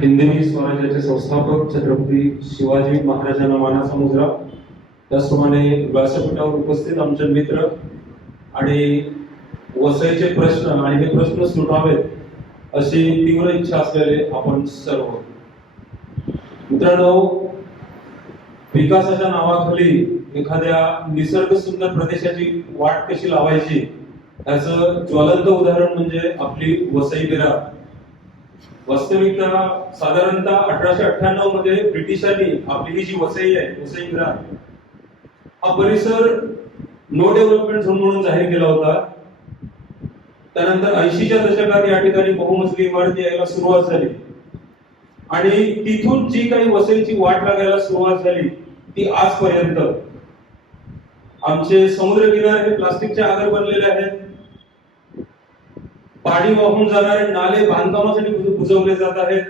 हिंदवी स्वराज्याचे संस्थापक छत्रपती शिवाजी महाराजांना मानाचा मुजरा, त्याचप्रमाणे व्यासपीठावर उपस्थित आमचे मित्र आणि वसईचे प्रश्न आणि हे प्रश्न सुटावेत अशी तीव्र इच्छा असलेले आपण सर्व मित्रांनो, विकासाच्या नावाखाली एखाद्या निसर्ग सुंदर प्रदेशाची वाट कशी लावायची याचं ज्वलंत उदाहरण म्हणजे आपली वसई विरार. वास्तविकता साधारणतः 1898 मध्ये ब्रिटिशांनी आपली ही जी वसई आहे, वसई विरार हा परिसर नो डेव्हलपमेंट झोन म्हणून जाहीर केला होता. त्यानंतर 80च्या दशकात या ठिकाणी बहुमजली इमारती यायला सुरुवात झाली आणि तिथून जी काही वसईची वाट लागायला सुरुवात झाली ती आजपर्यंत. आमचे समुद्र किनारे हे प्लास्टिकच्या आगर बनलेले आहेत. पाणी वाहून जाणारे नाले बांधकामासाठी बुजवले जात आहेत.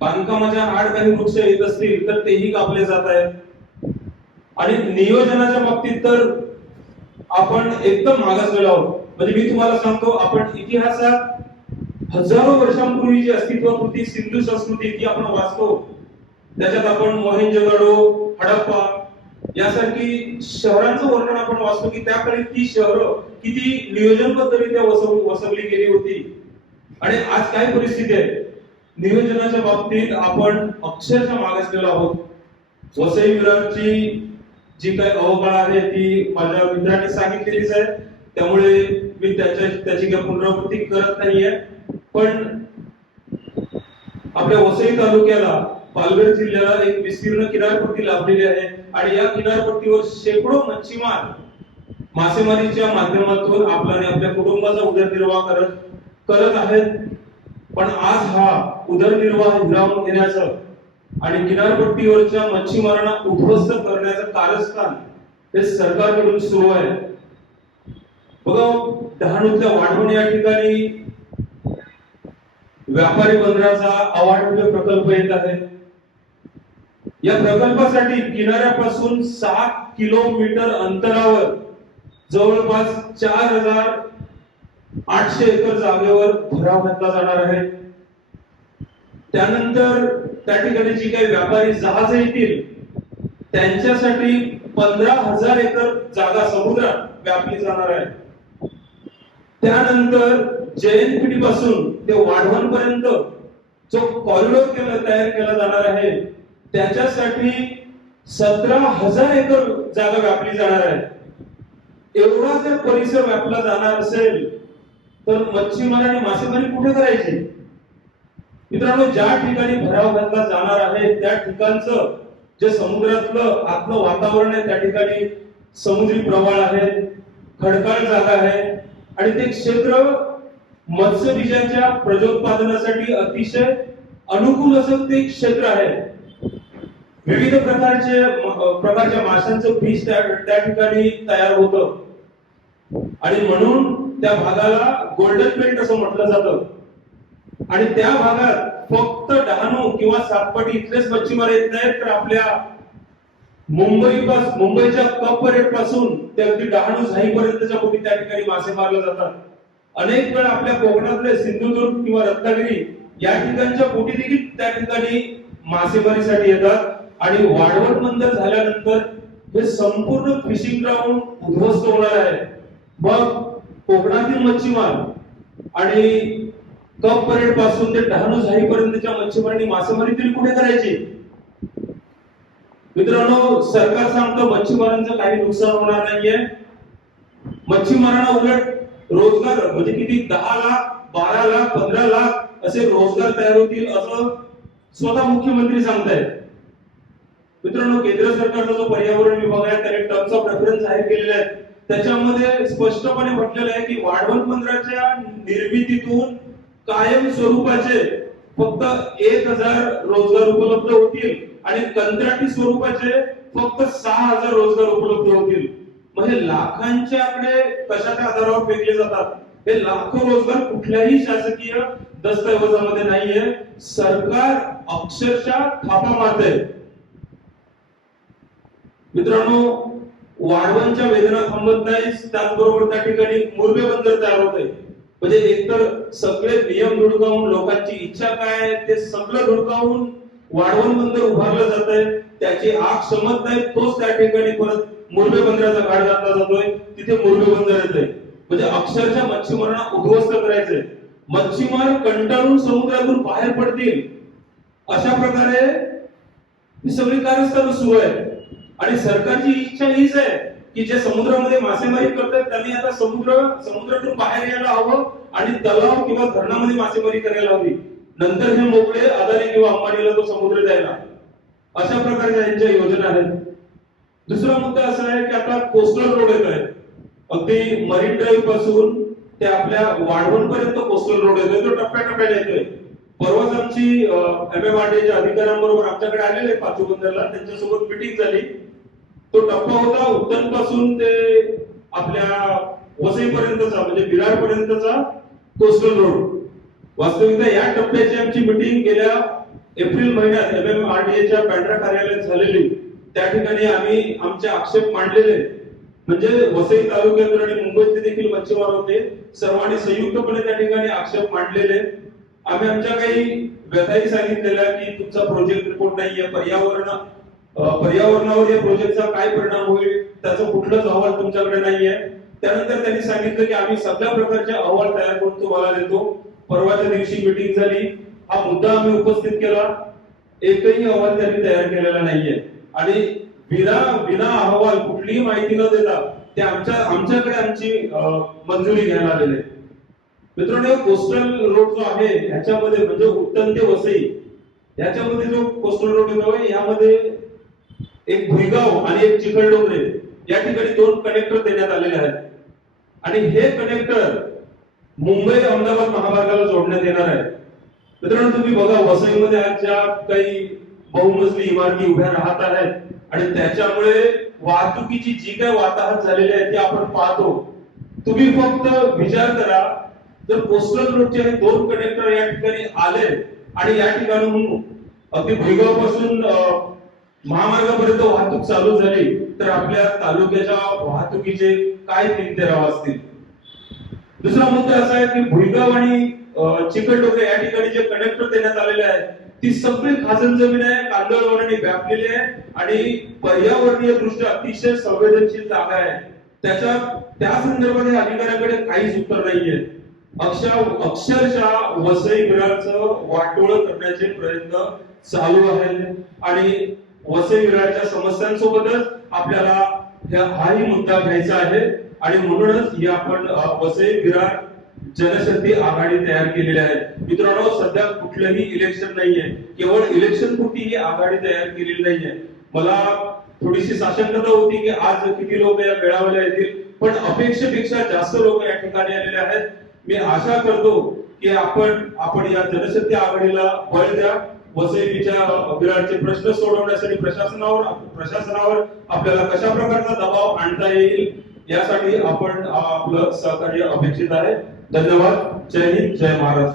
बांधकामाच्या आड काही वृक्ष येत असतील तर तेही कापले जात आहेत. आणि नियोजनाच्या बाबतीत तर आपण एकदम मागासलेलो आहोत. म्हणजे मी तुम्हाला सांगतो, आपण इतिहासात हजारो वर्षांपूर्वी जी अस्तित्वात सिंधू संस्कृती ती आपण वाचतो. त्याच्यात आपण मोहेंजोदडो, हडप्पा यासारखी शहरांचं वर्णन आपण वाचतो की त्या काळी ती शहरं किती नियोजनबद्धरित्या वसवली गेली होती. आणि आज काय परिस्थिती आहे, नियोजनाच्या बाबतीत आपण अक्षरशः मागासलेलो आहोत. वसई विरारची जी काही अवकाळ आहे ती माझ्या मित्रांनी सांगितलेलीच आहे, त्यामुळे मी त्याची काही पुनरावृत्ती करत नाहीये. पण आपल्या वसई तालुक्याला, पालघर जिल्ह्याला एक विस्तीर्ण किनारपट्टी लाभलेली आहे आणि या किनारपट्टीवर शेकडो मच्छीमार मासेमारीच्या माध्यमातून आपला आणि आपल्या कुटुंबाचा उदरनिर्वाह करत आहेत. पण आज हा उदरनिर्वाह हिरावून घेण्याचं आणि किनारपट्टीवरच्या मच्छीमारांना उद्ध्वस्त करण्याचं कारस्थान हे सरकारकडून सुरू आहे. बघा, डहाणूतल्या वाढवण या ठिकाणी व्यापारी बंदराचा अवाढव्य प्रकल्प येत आहे. या प्रकल्पासाठी किनाऱ्यापासून 6 किलोमीटर अंतरावर जवळपास 4800 एकर जागेवर भराव घातला जाणार आहे. त्यानंतर त्या ठिकाणी जी काही व्यापारी जहाज येतील त्यांच्यासाठी 15,000 एकर जागा समुद्रात व्यापली जाणार आहे. त्यानंतर जयंतपिढी पासून ते वाढवण पर्यंत जो कॉरिडॉर तयार केला जाणार आहे त्याच्यासाठी 17,000 एकर जागा व्यापली जाणार आहे. एवढा जर परिसर व्यापला जाणार असेल तर मच्छीमार आणि मासेमारी कुठे करायची? मित्रांनो, ज्या ठिकाणी भराव घातला जाणार आहे त्या ठिकाणचं जे समुद्रातलं आतलं वातावरण आहे त्या ठिकाणी समुद्री प्रवाळ आहे, खडकाळ जागा आहे आणि ते क्षेत्र मत्स्यबीजाच्या प्रजोत्पादनासाठी अतिशय अनुकूल असं ते क्षेत्र आहे. विविध प्रकारच्या माशांचं बीज त्या ठिकाणी तयार होतं आणि म्हणून त्या भागाला गोल्डन बेल्ट असं म्हटलं जातं. आणि त्या भागात फक्त डहाणू किंवा सातपाटी इथलेच मच्छीमार येत नाहीत, तर आपल्या मुंबईच्या कप परेड पासून ते अगदी डहाणू झाईपर्यंतच्या बोटी त्या ठिकाणी मासे मारले जातात. अनेक वेळा आपल्या कोकणातले सिंधुदुर्ग किंवा रत्नागिरी या ठिकाणच्या बोटी देखील त्या ठिकाणी मासेमारीसाठी येतात. आणि वाढवण बंदर झाल्यानंतर हे संपूर्ण फिशिंग ग्राउंड उद्ध्वस्त होणार आहे. मग कोकणातील मच्छीमार आणि कप परेड पासून ते डहाणू झाईपर्यंतच्या मच्छीमारांनी मासेमारी कुठे करायची? मित्रांनो, सरकार सांगतं मच्छीमारांचं काही नुकसान होणार नाहीये. मच्छीमारांना उलट रोजगार म्हणजे किती 10 लाख, 12 लाख, 15 लाख असे रोजगार तयार होतील असं स्वतः मुख्यमंत्री सांगतायत. मित्रांनो, केंद्र सरकारचा जो पर्यावरण विभाग आहे त्याने टर्म्स ऑफ रेफरन्स जाहीर केलेले आहेत. त्याच्यामध्ये स्पष्टपणे म्हटलेलं आहे की वाढवण बंदराच्या निर्मितीतून कायम स्वरूपाचे फक्त 1000 रोजगार उपलब्ध होतील आणि कंत्राटी स्वरूपाचे फक्त 6000 रोजगार उपलब्ध होतील. म्हणजे लाखांचे आकडे कशाच्या आधारावर फेकले जातात? हे लाखो रोजगार कुठल्याही शासकीय दस्तऐवजामध्ये नाहीये. सरकार अक्षरशः थापा मारते. मित्रांनो, वाढवणच्या वेदना थांबत नाही, त्याचबरोबर त्या ठिकाणी मुरबे बंदर तयार होते. म्हणजे एकतर सगळे नियम धुडकावून लोकांची इच्छा काय आहे ते सगळं धुडकावून वाढवण बंदर उभारलं जात आहे, त्याची आग शमत नाही, तोच त्या ठिकाणी परत मुरबे बंदराचा घाट घातला जातोय, तिथे मुरबे बंदर येतोय. म्हणजे अक्षरशः मच्छीमारांना उद्ध्वस्त करायचंय. मच्छीमार कंटाळून समुद्रातून बाहेर पडतील अशा प्रकारे ही सगळी कारस्थानं सुरू आहे. आणि सरकारची इच्छा हीच आहे की जे समुद्रामध्ये मासेमारी करतात त्यांनी आता समुद्रातून बाहेर यायला हवं आणि तलाव किंवा धरणामध्ये मासेमारी करायला हवी. नंतर हे मोकळे अदानी किंवा अंबानीला तो समुद्र द्यायला. अशा प्रकारच्या यांच्या योजना आहेत. दुसरा मुद्दा असा आहे की आता कोस्टल रोड येत आहे. अगदी मरीन ड्राईव्ह पासून ते आपल्या वाढवण पर्यंत कोस्टल रोड येतोय. तो टप्प्याटप्प्याने येतोय. परवाच आमची MMRDAच्या अधिकाऱ्यांबरोबर आमच्याकडे आलेले पाचू बंदरला, त्यांच्यासोबत मिटिंग झाली. तो टप्पा होता उत्तन पासून ते आपल्या वसई पर्यंतचा म्हणजे विरार पर्यंतचा कोस्टल रोड. वास्तविकता या टप्प्याची आमची मिटिंग गेल्या एप्रिल महिन्यात MMRDAच्या बँड्रा कार्यालयात झालेली. त्या ठिकाणी आम्ही आमचे आक्षेप मांडलेले. म्हणजे वसई तालुक्यातून आणि मुंबईतले देखील मच्छीमार होते. सर्वांनी संयुक्तपणे त्या ठिकाणी आक्षेप मांडलेले. आम्ही आमच्या काही व्यथाही सांगितलेल्या की तुमचा प्रोजेक्ट रिपोर्ट नाहीये, पर्यावरणावर या प्रोजेक्टचा काय परिणाम होईल त्याचा कुठलाच अहवाल तुमच्याकडे नाहीये. त्यानंतर त्यांनी सांगितलं की आम्ही सगळ्या प्रकारचे अहवाल तयार करून तुम्हाला देतो. परवाच्या दिवशी मीटिंग झाली. हा मुद्दा आम्ही उपस्थित केला. एकही अहवाल त्यांनी तयार केलेला नाहीये आणि विना अहवाल कुठलीही माहिती न देता ते आमच्याकडे आमची मंजुरी घ्यायला आलेले. मित्रांनो, कोस्टल रोड जो आहे ह्याच्यामध्ये म्हणजे उत्तन ते वसई ह्याच्यामध्ये जो कोस्टल रोड येतो यामध्ये एक भुईगाव आणि एक चिखलडोंगरे या ठिकाणी 2 कनेक्टर देण्यात आलेले आहेत. आणि हे कनेक्टर मुंबई अहमदाबाद महामार्गाला जोडण्यात येणार आहे. मित्रांनो, तुम्ही बघा वसईमध्ये आज ज्या काही बहुमजली इमारती उभ्या राहत आहेत आणि त्याच्यामुळे वाहतुकीची जी काही वाताहत झालेली आहे ती आपण पाहतो. तुम्ही फक्त विचार करा, जर कोस्टल रोडचे 2 कनेक्टर या ठिकाणी आले आणि या ठिकाणाहून अगदी भुईगाव पासून महामार्गापर्यंत वाहतूक चालू झाली तर आपल्या तालुक्याच्या वाहतुकीचे काय तिरतेराव असतील. दुसरा मुद्दा असा आहे की भुईगाव आणि चिखलडोंगरे या ठिकाणी जे कनेक्टर देण्यात आलेले आहेत ती सगळी खाजण जमीन आहे, कांदळवनाने व्यापलेली आहे आणि पर्यावरणीय दृष्ट्या अतिशय संवेदनशील जागा आहे. त्या संदर्भात या अधिकाऱ्याकडे काहीच उत्तर नाहीये. अक्षरशः वसई विरारचं वाटोळं करण्याचे प्रयत्न चालू आहेत आणि वसई विरारच्या समस्यांसोबतच आपल्याला हाही मुद्दा घ्यायचा आहे आणि म्हणूनच ही आपण वसई विरार जनशक्ती आघाडी तयार केलेली आहे. मित्रांनो, सध्या कुठलंही इलेक्शन नाहीये, केवळ इलेक्शन पुरती ही आघाडी तयार केलेली नाहीये. मला थोडीशी साशंकता होती की आज किती लोक या मेळाव्याला येतील, पण अपेक्षेपेक्षा जास्त लोक या ठिकाणी आलेले आहेत. मी आशा करतो की आपण या जनशक्ती आघाडीला बळ द्या. वसईच्या विरारचे प्रश्न सोडवण्यासाठी प्रशासनावर आपल्याला कशा प्रकारचा दबाव आणता येईल यासाठी आपण आपलं सहकार्य अपेक्षित आहे. धन्यवाद. जय हिंद, जय महाराष्ट्र.